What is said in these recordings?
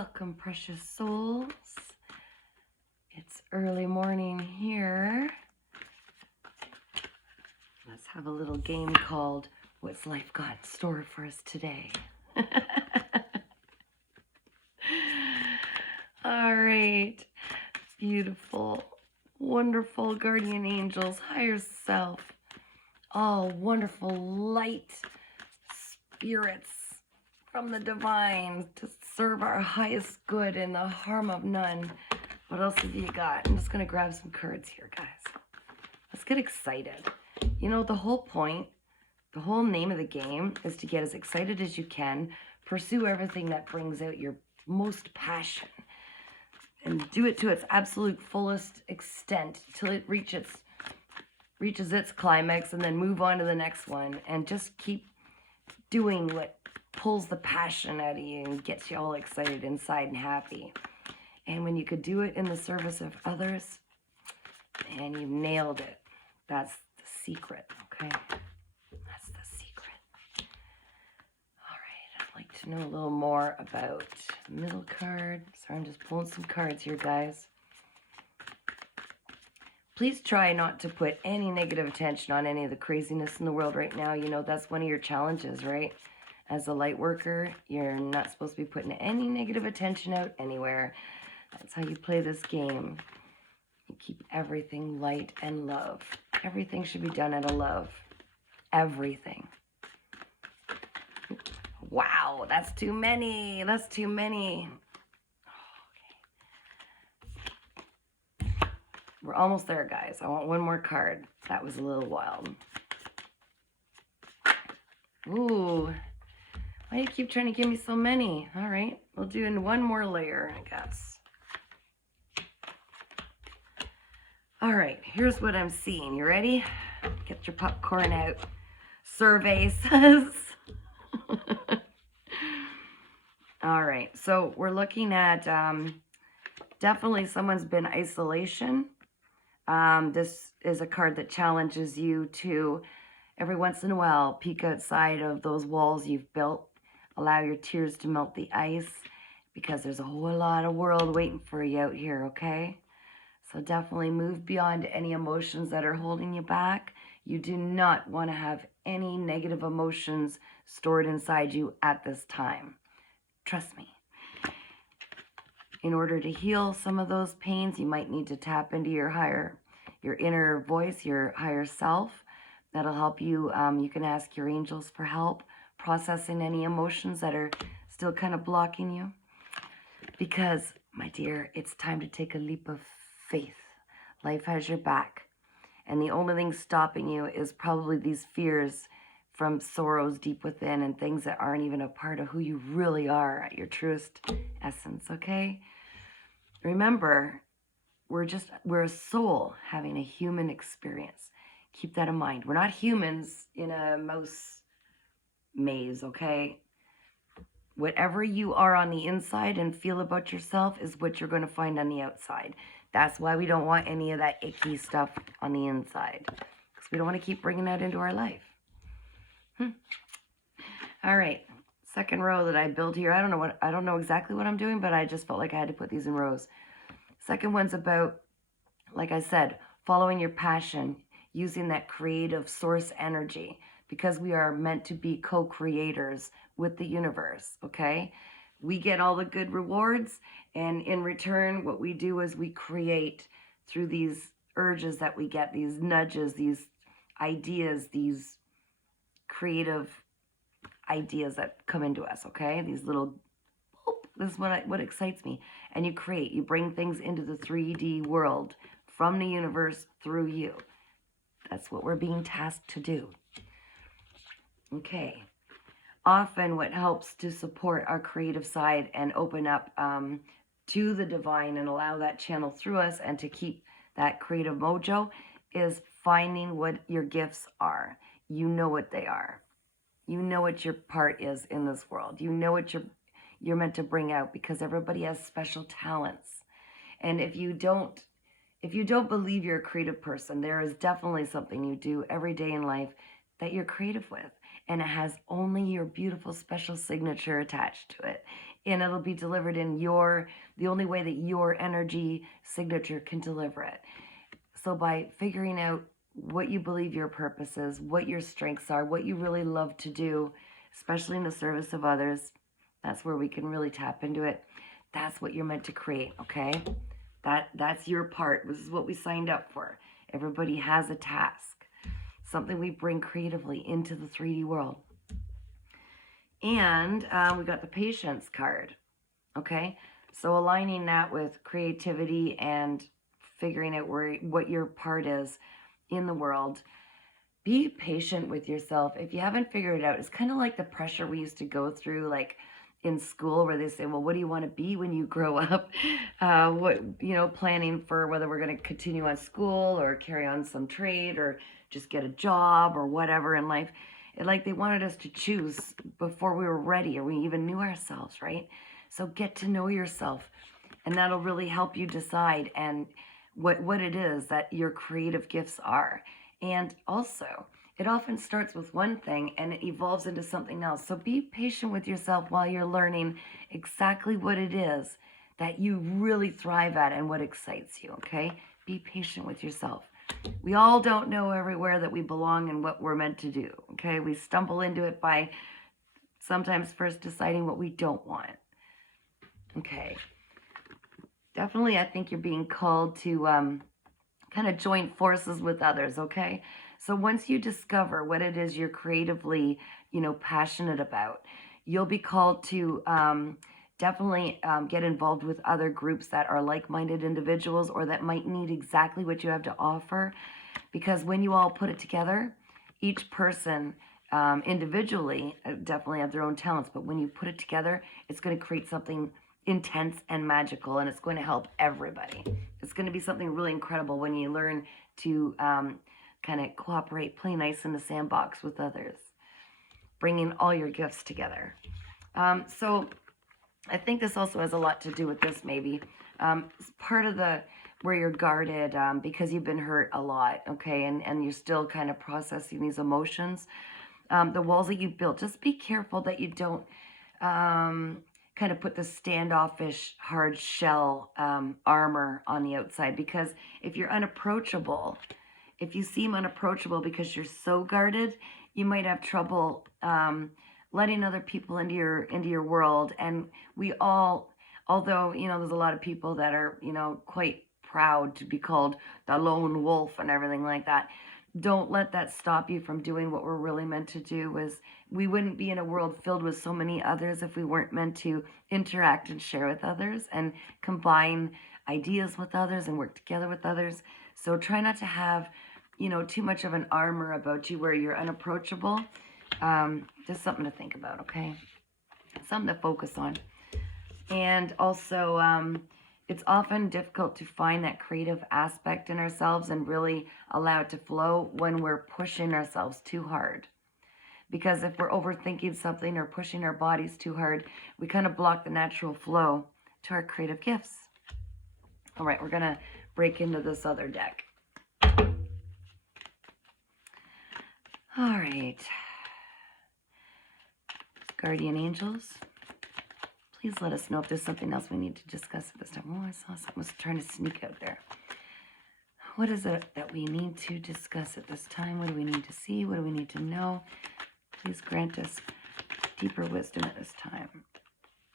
Welcome, precious souls. It's early morning here. Let's have a little game called What's Life Got in Store for Us Today? All right. Beautiful, wonderful guardian angels, higher self, all wonderful light spirits from the divine to serve our highest good and the harm of none. What else have you got? I'm just going to grab some cards here, guys. Let's get excited. You know, the whole point, the whole name of the game is to get as excited as you can, pursue everything that brings out your most passion, and do it to its absolute fullest extent till it reaches its climax, and then move on to the next one, and just keep doing what pulls the passion out of you and gets you all excited inside and happy. And when you could do it in the service of others, and you nailed it. That's the secret, okay? That's the secret. All right, I'd like to know a little more about the middle card. Sorry, I'm just pulling some cards here, guys. Please try not to put any negative attention on any of the craziness in the world right now. You know, that's one of your challenges, right? As a light worker, you're not supposed to be putting any negative attention out anywhere. That's how you play this game. You keep everything light and love. Everything should be done out of love. Everything. Wow, that's too many. That's too many. Okay. We're almost there, guys. I want one more card. That was a little wild. Ooh. Why do you keep trying to give me so many? All right, we'll do in one more layer, I guess. All right, here's what I'm seeing. You ready? Get your popcorn out. Survey says. All right, so we're looking at definitely someone's been isolation. This is a card that challenges you to, every once in a while, peek outside of those walls you've built. Allow your tears to melt the ice, because there's a whole lot of world waiting for you out here, okay? So definitely move beyond any emotions that are holding you back. You do not want to have any negative emotions stored inside you at this time. Trust me. In order to heal some of those pains, you might need to tap into your inner voice, your higher self. That'll help you. You can ask your angels for help processing any emotions that are still kind of blocking you. Because, my dear, it's time to take a leap of faith. Life has your back. And the only thing stopping you is probably these fears from sorrows deep within and things that aren't even a part of who you really are at your truest essence, okay? Remember, we're a soul having a human experience. Keep that in mind. We're not humans in a mouse maze, okay? Whatever you are on the inside and feel about yourself is what you're going to find on the outside. That's why we don't want any of that icky stuff on the inside, because we don't want to keep bringing that into our life. All right, second row that I built here. I don't know exactly what I'm doing, but I just felt like I had to put these in rows. Second one's about, like I said, following your passion, using that creative source energy, because we are meant to be co-creators with the universe, okay? We get all the good rewards, and in return, what we do is we create through these urges that we get, these nudges, these ideas, these creative ideas that come into us, okay? These little, this is what excites me. And you create, you bring things into the 3D world from the universe through you. That's what we're being tasked to do. Okay. Often what helps to support our creative side and open up to the divine and allow that channel through us and to keep that creative mojo is finding what your gifts are. You know what they are. You know what your part is in this world. You know what you're meant to bring out, because everybody has special talents. And if you don't believe you're a creative person, there is definitely something you do every day in life that you're creative with. And it has only your beautiful special signature attached to it. and it'll be delivered in the only way that your energy signature can deliver it. So by figuring out what you believe your purpose is, what your strengths are, what you really love to do, especially in the service of others, that's where we can really tap into it. That's what you're meant to create, okay? That's your part. This is what we signed up for. Everybody has a task, something we bring creatively into the 3D world. And we got the patience card, okay? So aligning that with creativity and figuring out what your part is in the world. Be patient with yourself. If you haven't figured it out, it's kind of like the pressure we used to go through, like in school, where they say, well, what do you want to be when you grow up? Planning for whether we're going to continue on school or carry on some trade or just get a job or whatever in life. Like they wanted us to choose before we were ready or we even knew ourselves, right? So get to know yourself, and that'll really help you decide and what it is that your creative gifts are. And also, it often starts with one thing and it evolves into something else. So be patient with yourself while you're learning exactly what it is that you really thrive at and what excites you, okay? Be patient with yourself. We all don't know everywhere that we belong and what we're meant to do, okay? We stumble into it by sometimes first deciding what we don't want. Okay. Definitely, I think you're being called to kind of join forces with others, okay? So once you discover what it is you're creatively, passionate about, you'll be called to definitely get involved with other groups that are like-minded individuals or that might need exactly what you have to offer. Because when you all put it together, each person individually definitely have their own talents, but when you put it together, it's going to create something intense and magical, and it's going to help everybody. It's going to be something really incredible when you learn to kind of cooperate, play nice in the sandbox with others, bringing all your gifts together. So I think this also has a lot to do with this, maybe. Part of where you're guarded because you've been hurt a lot, okay, and you're still kind of processing these emotions. The walls that you built, just be careful that you don't kind of put the standoffish, hard shell armor on the outside, because if you're unapproachable, if you seem unapproachable because you're so guarded, you might have trouble letting other people into your world. And we all, although, there's a lot of people that are, quite proud to be called the lone wolf and everything like that. Don't let that stop you from doing what we're really meant to do. We wouldn't be in a world filled with so many others if we weren't meant to interact and share with others and combine ideas with others and work together with others. So try not to have, too much of an armor about you where you're unapproachable. Just something to think about, okay? Something to focus on. And also, it's often difficult to find that creative aspect in ourselves and really allow it to flow when we're pushing ourselves too hard. Because if we're overthinking something or pushing our bodies too hard, we kind of block the natural flow to our creative gifts. All right, we're going to break into this other deck. All right. Guardian angels, please let us know if there's something else we need to discuss at this time. Oh, I saw something was trying to sneak out there. What is it that we need to discuss at this time? What do we need to see? What do we need to know? Please grant us deeper wisdom at this time.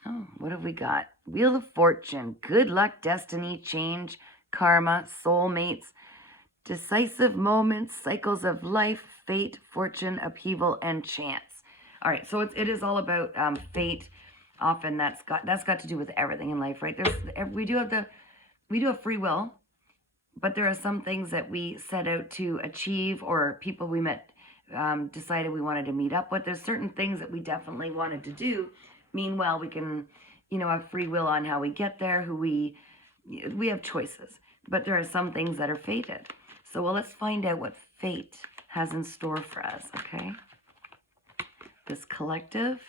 Oh, what have we got? Wheel of Fortune, good luck, destiny, change, karma, soulmates, decisive moments, cycles of life, fate, fortune, upheaval, and chance. All right, so it is all about fate. Often that's got to do with everything in life, right? We do have free will, but there are some things that we set out to achieve, or people we met decided we wanted to meet up with. There's certain things that we definitely wanted to do. Meanwhile, we can, have free will on how we get there. We have choices, but there are some things that are fated. So, let's find out what fate has in store for us, okay? This collective.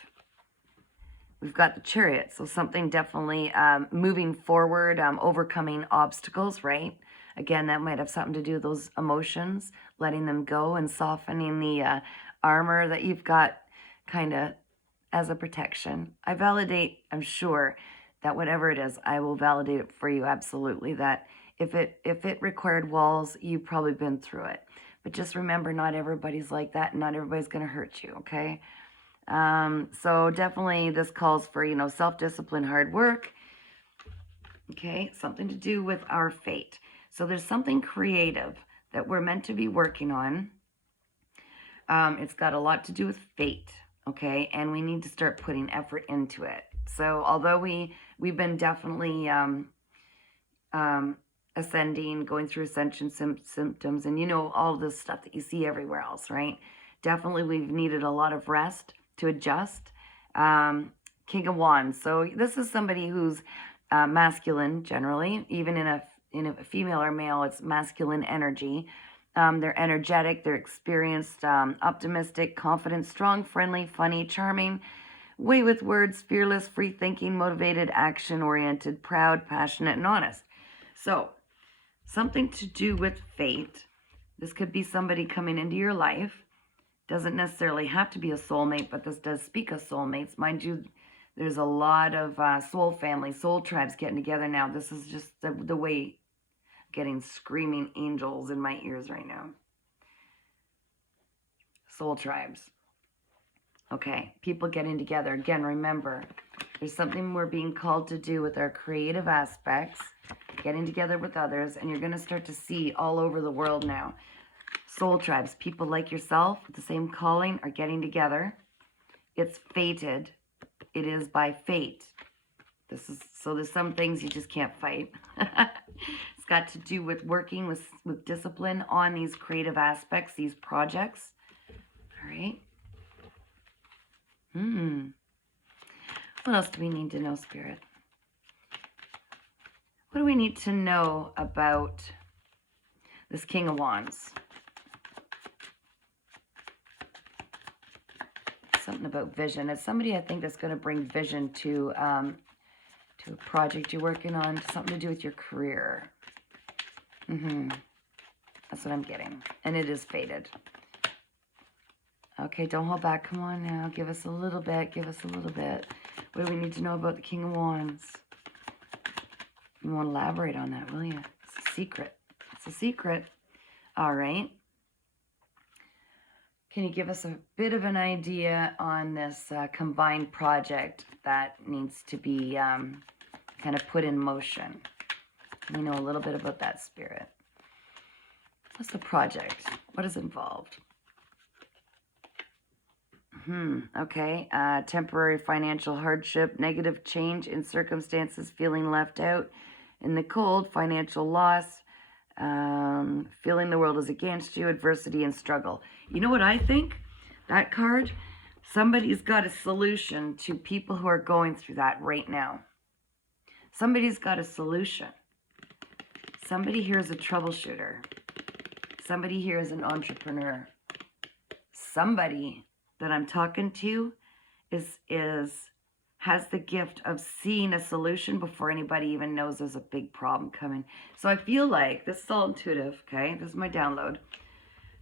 We've got the Chariot, so something definitely moving forward, overcoming obstacles, right? Again, that might have something to do with those emotions, letting them go and softening the armor that you've got kind of as a protection. I validate, I'm sure that whatever it is, I will validate it for you absolutely. That if it required walls, you've probably been through it. But just remember, not everybody's like that, and not everybody's going to hurt you, okay? So definitely this calls for, self-discipline, hard work, okay? Something to do with our fate. So there's something creative that we're meant to be working on. It's got a lot to do with fate, okay? And we need to start putting effort into it. So although we've been definitely ascending, going through ascension symptoms, and all this stuff that you see everywhere else, right? Definitely we've needed a lot of rest to adjust. King of Wands. So this is somebody who's masculine generally, even in a female or male, it's masculine energy. They're energetic, they're experienced, optimistic, confident, strong, friendly, funny, charming, way with words, fearless, free-thinking, motivated, action-oriented, proud, passionate, and honest. So, something to do with fate. This could be somebody coming into your life. Doesn't necessarily have to be a soulmate, but this does speak of soulmates. Mind you, there's a lot of soul families, soul tribes getting together now. This is just the way, getting screaming angels in my ears right now. Soul tribes. Okay, people getting together. Again, remember, there's something we're being called to do with our creative aspects, getting together with others, and you're going to start to see all over the world now. Soul tribes, people like yourself with the same calling are getting together. It's fated. It is by fate. So there's some things you just can't fight. It's got to do with working with discipline on these creative aspects, these projects. All right. What else do we need to know, Spirit? What do we need to know about this King of Wands? Something about vision. It's somebody, I think, that's going to bring vision to a project you're working on, something to do with your career. That's what I'm getting. And it is fated. Okay, don't hold back. Come on now. Give us a little bit. Give us a little bit. What do we need to know about the King of Wands? You want to elaborate on that, will you? It's a secret. It's a secret. All right. Can you give us a bit of an idea on this combined project that needs to be kind of put in motion? We know a little bit about that, Spirit. What's the project? What is involved? Okay. Temporary financial hardship, negative change in circumstances, feeling left out in the cold, financial loss, feeling the world is against you, adversity and struggle. You know what I think? That card, somebody's got a solution to people who are going through that right now. Somebody's got a solution. Somebody here is a troubleshooter. Somebody here is an entrepreneur. Somebody that I'm talking to has the gift of seeing a solution before anybody even knows there's a big problem coming. So I feel like, this is all intuitive, okay? This is my download.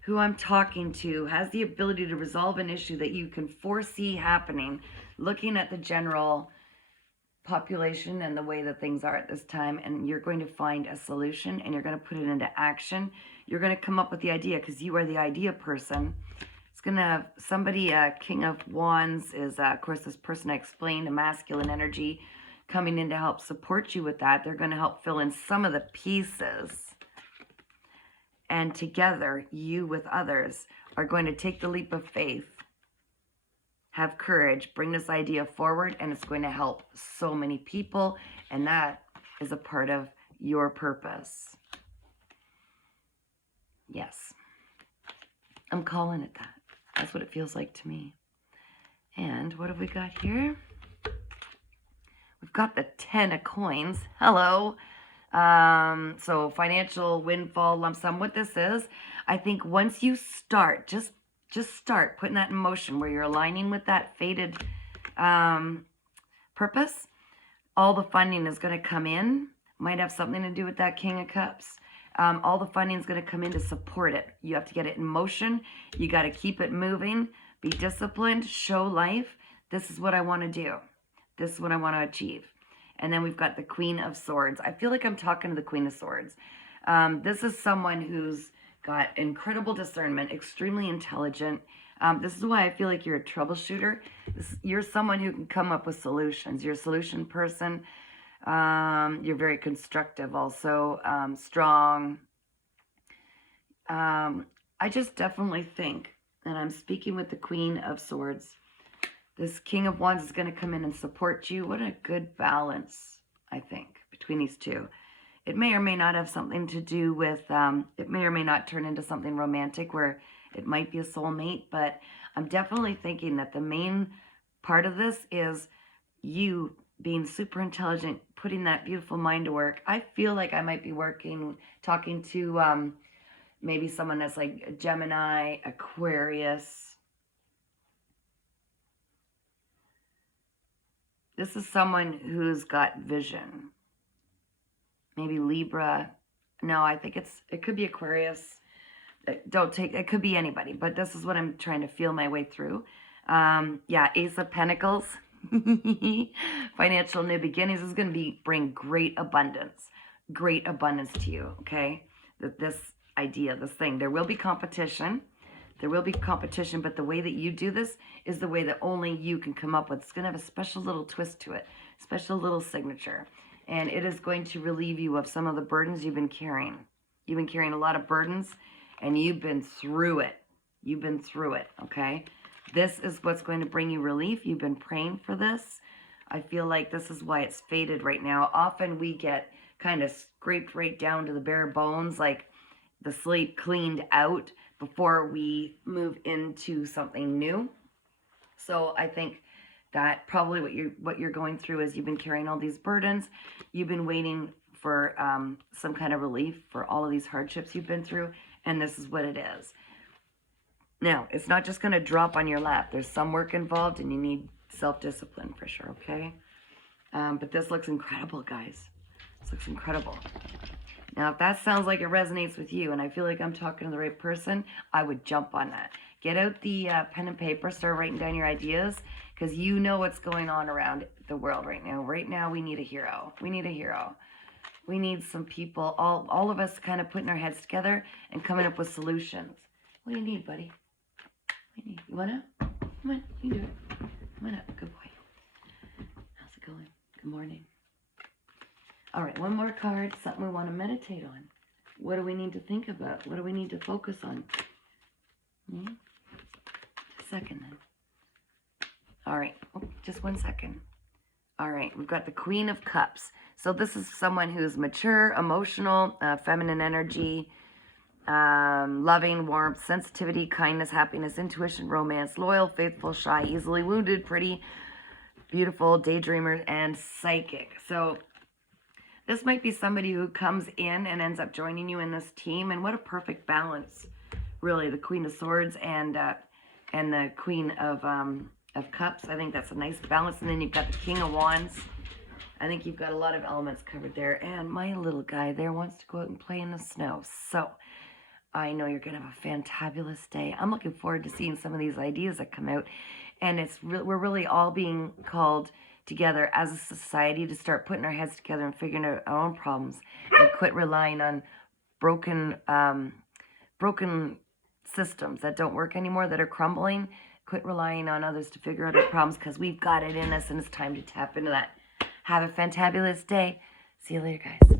Who I'm talking to has the ability to resolve an issue that you can foresee happening, looking at the general population and the way that things are at this time, and you're going to find a solution and you're going to put it into action. You're going to come up with the idea because you are the idea person. It's going to have somebody, King of Wands is, of course, this person I explained, a masculine energy coming in to help support you with that. They're going to help fill in some of the pieces. And together, you with others are going to take the leap of faith, have courage, bring this idea forward, and it's going to help so many people. And that is a part of your purpose. Yes. I'm calling it that. That's what it feels like to me. And what have we got here? We've got the 10 of coins. Hello. So financial windfall, lump sum. What this is, I think once you start, just start putting that in motion where you're aligning with that fated purpose, all the funding is going to come in. Might have something to do with that King of Cups. All the funding is going to come in to support it. You have to get it in motion. You got to keep it moving. Be disciplined. Show life. This is what I want to do. This is what I want to achieve. And then we've got the Queen of Swords. I feel like I'm talking to the Queen of Swords. This is someone who's got incredible discernment, extremely intelligent. This is why I feel like you're a troubleshooter. You're someone who can come up with solutions. You're a solution person. You're very constructive also, strong. I just definitely think, and I'm speaking with the Queen of Swords, this King of Wands is going to come in and support you. What a good balance, I think, between these two. It may or may not have something to do with, it may or may not turn into something romantic where it might be a soulmate, but I'm definitely thinking that the main part of this is you being super intelligent, putting that beautiful mind to work. I feel like I might be talking to maybe someone that's like Gemini, Aquarius. This is someone who's got vision. Maybe Libra. No, I think it could be Aquarius. It could be anybody, but this is what I'm trying to feel my way through. Yeah, Ace of Pentacles. Financial new beginnings is going to bring great abundance to you, okay? This idea, this thing, there will be competition. There will be competition, but the way that you do this is the way that only you can come up with. It's going to have a special little twist to it, special little signature, and it is going to relieve you of some of the burdens you've been carrying. You've been carrying a lot of burdens, and you've been through it. You've been through it, okay? This is what's going to bring you relief. You've been praying for this. I feel like this is why it's faded right now. Often we get kind of scraped right down to the bare bones, like the slate cleaned out before we move into something new. So I think that probably what you're going through is you've been carrying all these burdens. You've been waiting for some kind of relief for all of these hardships you've been through, and this is what it is. Now, it's not just going to drop on your lap. There's some work involved, and you need self-discipline for sure, okay? But this looks incredible, guys. This looks incredible. Now, if that sounds like it resonates with you, and I feel like I'm talking to the right person, I would jump on that. Get out the pen and paper, start writing down your ideas, because you know what's going on around the world right now. Right now, we need a hero. We need a hero. We need some people, all of us kind of putting our heads together and coming up with solutions. What do you need, buddy? What do you need? You want to? Come on, you can do it. Come on up. Good boy. How's it going? Good morning. All right, one more card, something we want to meditate on. What do we need to think about? What do we need to focus on? A second then. All right, just 1 second. All right, we've got the Queen of Cups. So this is someone who's mature, emotional, feminine energy, loving, warmth, sensitivity, kindness, happiness, intuition, romance, loyal, faithful, shy, easily wounded, pretty, beautiful, daydreamer, and psychic. So this might be somebody who comes in and ends up joining you in this team, and what a perfect balance, really, the Queen of Swords and the Queen of Cups. I think that's a nice balance, and then you've got the King of Wands. I think you've got a lot of elements covered there, and my little guy there wants to go out and play in the snow, so I know you're going to have a fantabulous day. I'm looking forward to seeing some of these ideas that come out, and we're really all being called together as a society to start putting our heads together and figuring out our own problems and quit relying on broken systems that don't work anymore, that are crumbling. Quit relying on others to figure out our problems, because we've got it in us, and it's time to tap into that. Have a fantabulous day. See you later, guys.